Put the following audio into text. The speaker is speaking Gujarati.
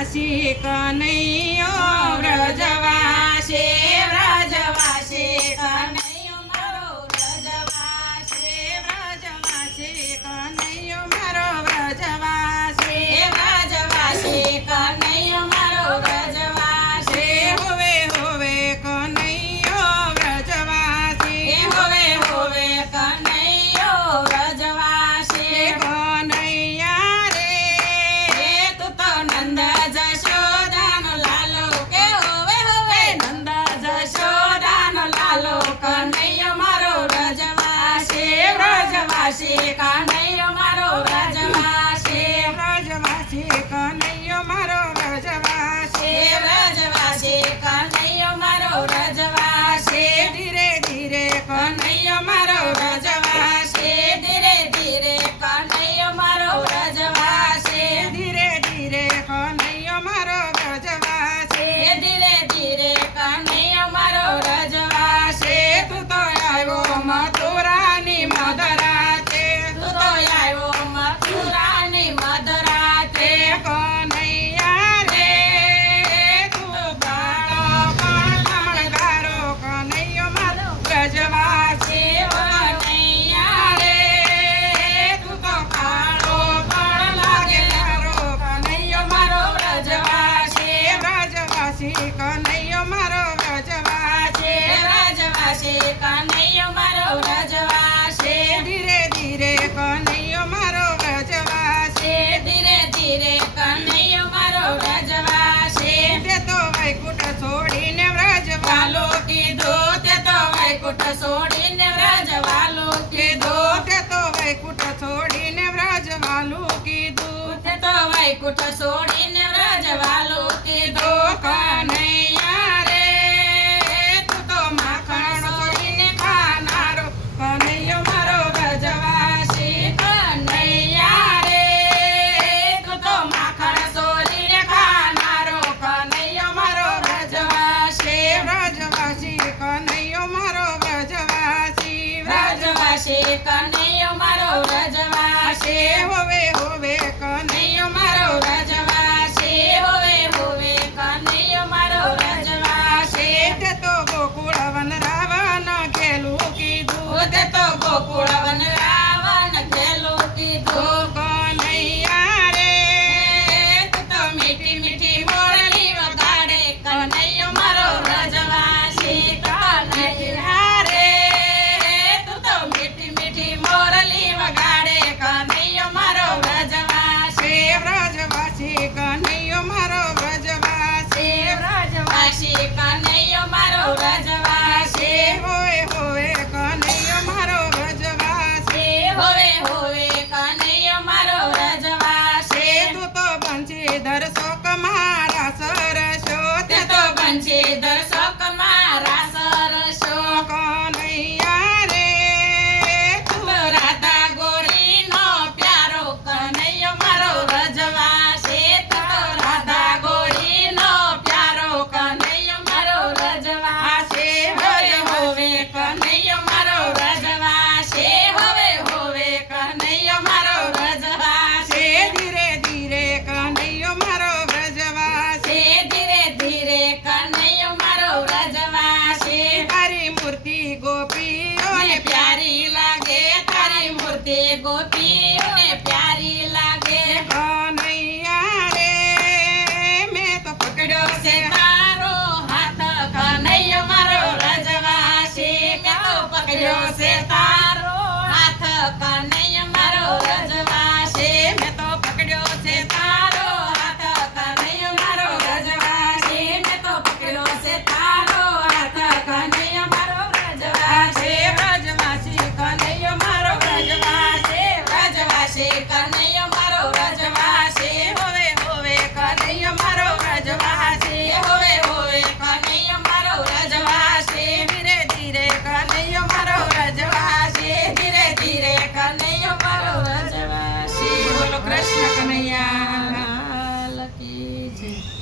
વ્રજવાસી કનૈયો વ્રજવાસી વ્રજવાસી કનૈયો મારો વ્રજવાસી વ્રજવાસી કનૈયો મારો વ્રજવાસી વ્રજવાસી કનૈયો મારો વ્રજવાસી હોવે હોવે કનૈયો વ્રજવાસી હોવે હોવે કનૈયો વ્રજવાસી કનૈયા રે તું તો નંદ જશોદાનો લાલો કે હોવે હોવે નંદ જશોદાનો લાલો કનૈયો મારો વ્રજવાસી વ્રજવાસી કનૈયો મારો વ્રજવાસી વ્રજવાસી કનૈયો મારો વ્રજવાસી વ્રજવાસી કનૈયો મારો વ્રજવાસી ધીરે ધીરે કનૈયો મારો વ્રજવાસી ધીરે ધીરે કનૈયો મારો વ્રજવાસી ધીરે ધીરે કનૈયો મારો વ્રજવાસી ધીરે ધીરે કનૈયો મારો વ્રજવાસી તું તો આવ્યો મથુરાની મધરાતે તું તો આવ્યો મથુરાની મધરાતે કનૈયા રે તું તો ગાળો પણ ગારો કનૈયો મારો વ્રજવાસી કનૈયા રે તું તો કાળો પણ લાગે લારો કનૈયો મારો વ્રજવાસી વ્રજવાસી કનૈયો મારો વ્રજવાસી વ્રજવાસી કનૈયો મારો વ્રજવાસી ધીરે ધીરે કનૈયો મારો વ્રજવાસી ધીરે ધીરે કનૈયો મારો વ્રજવાસી તે તો વૈકુંઠ છોડીને વ્રજવાલો કીધો તે તો વૈકુંઠ છોડીને વ્રજવાલો કીધો તે તો વૈકુંઠ છોડીને વ્રજવાલો કીધું તે તો વૈકુંઠ છોડીને વ્રજવાલો કીધો કનૈયા રે તું તો માખણ છોડીને ખાનારો કનૈયો મારો વ્રજવાસી કનૈયા રે તું તો માખણ છોડીને ખાનારો કનૈયો મારો વ્રજવાસી વ્રજવાસી કનૈયો મારો વ્રજવાસી વ્રજવાસી કનૈયો મારો વ્રજવાસી હોવે હોવે કનૈયો મારો વ્રજવાસી હોવે હોવે કનૈયો મારો વ્રજવાસી તે તો ગોકુળ વન રાવણ ખેલું કીધું તે તો ગોકુળ વન રાવણ ખેલું કીધું કનૈયા રે તું તો મીઠી મીઠી મોરલી વગાડે કનૈયો મારો વ્રજવાસી કનૈયા રે તું તો મીઠી મીઠી મોરલી વગાડે કનૈયો મારો વ્રજવાસી વ્રજવાસી કનૈયો મારો વ્રજવાસી વ્રજવાસી કનૈયો મારો વ્રજવાસી હોવે હોવે કનૈયો મારો વ્રજવાસી હોવે હોવે કનૈયો મારો વ્રજવાસી તું તો બંશીધર શોક મારા સરસો તે તો બંશીધર શોક મારા સરસો કનૈયા રે તું તો રાધા ગોરીનો પ્યારો કનૈયો મારો વ્રજવાસી તું તો રાધા ગોરીનો પ્યારો કનૈયો મારો વ્રજવાસી હોવે હોવે કનૈયો મારો વ્રજવાસી હોવે હોવે કનૈયો મારો વ્રજવાસી ધીરે ધીરે કનૈયો મારો વ્રજવાસી ધીરે ધીરે કનૈયો મારો વ્રજવાસી તારી મૂર્તિ ગોપીઓને પ્યારી લાગે તારી મૂર્તિ ગોપીઓને પ્યારી લાગે કનૈયા રે મેં તો પકડ્યો છે તારો હાથ કનૈયો મારો વ્રજવાસી મેં તો પકડ્યો છે